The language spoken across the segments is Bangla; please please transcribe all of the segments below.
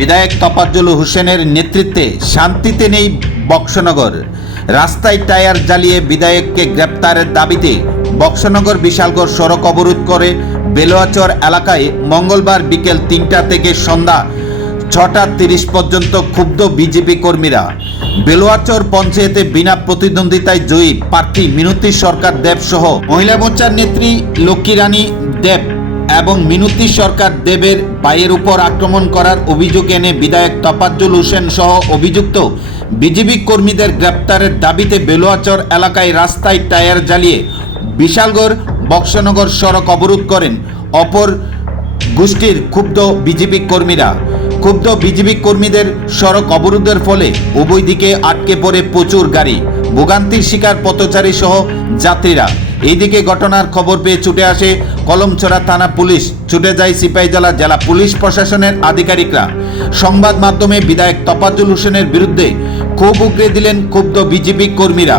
বিধায়ক তফাজ্জল হোসেনের নেতৃত্বে শান্তিতে নেই বক্সনগর। রাস্তায় টায়ার জ্বালিয়ে বিধায়ককে গ্রেপ্তারের দাবিতে বক্সনগর বিশালগড় সড়ক অবরোধ করে বেলোয়াচর এলাকায় মঙ্গলবার বিকেল তিনটা থেকে সন্ধ্যা ছটা তিরিশ পর্যন্ত ক্ষুব্ধ বিজেপি কর্মীরা। বেলোয়াচর পঞ্চায়েতে বিনা প্রতিদ্বন্দ্বিতায় জয়ী প্রার্থী মিনতি সরকার দেব সহ মহিলা মোর্চার নেত্রী লক্ষ্মী রানী দেব এবং মিনতি সরকার দেবের ভাইয়ের উপর আক্রমণ করার অভিযোগ এনে বিধায়ক তফাজ্জুল হোসেন সহ অভিযুক্ত বিজেপি কর্মীদের গ্রেপ্তারের দাবিতে বেলোয়াচর এলাকায় রাস্তায় টায়ার জ্বালিয়ে বিশালগড় বক্সনগর সড়ক অবরোধ করেন অপর গোষ্ঠীর ক্ষুব্ধ বিজেপি কর্মীরা। ক্ষুব্ধ বিজেপি কর্মীদের সড়ক অবরোধের ফলে উভয় দিকে আটকে পড়ে প্রচুর গাড়ি, ভোগান্তির শিকার পথচারী সহ যাত্রীরা। এইদিকে ঘটনার খবর পেয়ে ছুটে আসে কলমছড়া থানা পুলিশ ছুটে যায় সিপাহীজলা জেলা পুলিশ প্রশাসনের আধিকারিকরা। সংবাদ মাধ্যমে বিধায়ক তপাজুল হোসেনের বিরুদ্ধে ক্ষোভ উগরে দিলেন ক্ষুব্ধ বিজেপি কর্মীরা।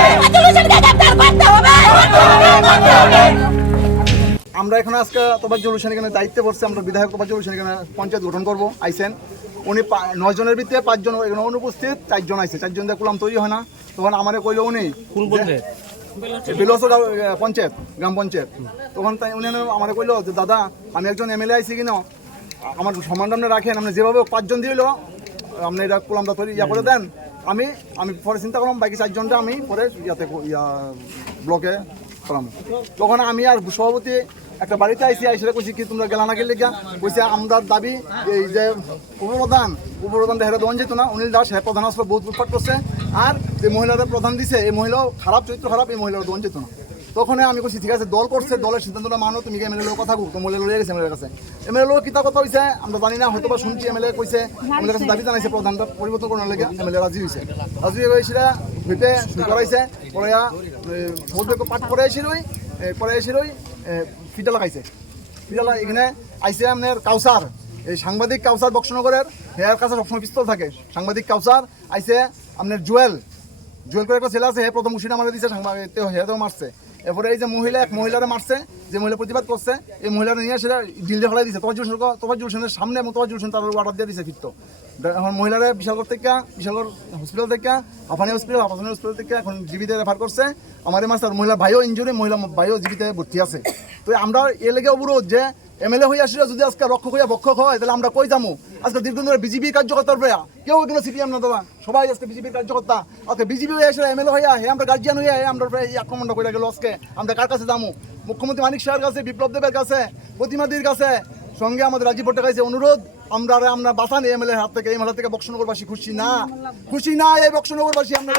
আমরা এখন আজকে তোবাজ্জুল হোসেন এখানে দায়িত্বে পড়ছে আমরা বিধায়ক তোবাজ্জুল হোসেন এখানে পঞ্চায়েত গঠন করব আইসেন। উনি নয় জনের ভিতরে পাঁচজন এখানে অনুপস্থিত চারজন আইসে। চারজন দিয়ে কুলাম তৈরি হয় না। তখন আমারে কইলো উনি বিলস পঞ্চায়েত গ্রাম পঞ্চায়েত। তখন তাই উনি আমারে কইলো যে দাদা আমি একজন এমএলএ আইসি কিনা? আমার সম্মান আপনি রাখেন আপনি যেভাবে পাঁচজন দিল। আপনি এটা কুলামটা তৈরি ইয়া করে দেন। আমি আমি পরে চিন্তা করলাম বাকি চারজনটা আমি পরে ইয়াতে ইয়া ব্লকে করলাম তখন আমি আর সভাপতি একটা বাড়িতে আইসি আইসে কইছি কি, তোমরা গেলা না গেলে গিয়া কইছে আমরা দাবি, এই যে উপপ্রধান উপপ্রধান হেরে দোয়ান যেত না, অনিল দাস হ্যাঁ প্রধান আসলে বহুত উৎপাট করছে। আর যে মহিলারা প্রধান দিছে, এই মহিলাও খারাপ, চরিত্র খারাপ, এই মহিলারা দোয়ান যেত না। তখন আমি কইছি, ঠিক আছে, দল করছে, দলের সিদ্ধান্তটা মানো, তুমি এমএলএ লোক কথা কো মহিলা লয়ে গেছে এমএলএ কাছে। এমএলএ লোক কিতা কথা হইছে, আমরা জানি না হয়তো বা শুনছি, এমএলএ কইছে, আমাদের কাছে দাবি জানাইছে, প্রধানটা পরিবর্তন করার লাগে এমএলএ রাজি হইছে। রাজি হয়েছিল হইতে শুরু করাইছে ভোট পাঠ করাইছিল করাইছিল ফিটা লাগাইছে। ফিটা এখানে আইসে আপনার কাউসার এই সাংবাদিক কাউসার বক্সনগরের হেয়ার কাছে সবসময় পিস্তল থাকে। সাংবাদিক কাউসার আইসে আপনার জুয়েল জুয়েল করে একটা ছেলে আছে হে প্রথম উশিটা আমাদের দিছে, সাংবাদিক হেয়াতেও মারছে এরপরে এই যে মহিলা, এক মহিলারে মারছে, যে মহিলা প্রতিবাদ করছে, এই মহিলারা নিয়ে সেটা ডিল ফেলাই দিছে। তোমার জুলসেন তোমার হোসেনের সামনে এবং তোমার হোসেন তার অর্ডার দিয়ে দিছে ফিরত। এখন মহিলারা বিশালগড় থেকে, বিশালগড় হসপিটাল থেকে, আফানি হসপিটাল আফানি হসপিটাল থেকে এখন জীবিতে রেফার করছে। আমার এই মাস্টার মহিলা ভাইও ইঞ্জুরি মহিলা ভাইও জীবিতে ভর্তি আছে। তো আমরা এ অবরোধ যে এমএলএ হয়ে আসলে, যদি আজকে রক্ষক হইয়া বক্ষক হয়, তাহলে আমরা কই যাব আজকে দীর্ঘদিন ধরে বিজেপি কার্যকর্তার ভাইয়া কেউ এখানে সিপিএম না, দাদা। সবাই আজকে বিজেপির কার্যকর্তা। আজকে বিজেপি হয়ে আসলে এমএলএ হইয়া, হে আমরা গার্জিয়ান হইয়া, হে আমরা এই আক্রমণটা করে গেল আজকে। আমরা কার কাছে যাব মুখ্যমন্ত্রী মানিক শাহের কাছে, বিপ্লব দেবের কাছে, প্রতিমাদির কাছে। সঙ্গে আমাদের রাজীব ভট্টাচার্য অনুরোধ, আমরা আমরা বাঁচান এমএলএ হাত থেকে মহলা থেকে বক্সনগরবাসী খুশি না? খুশি না এই বক্সনগরবাসী আমরা?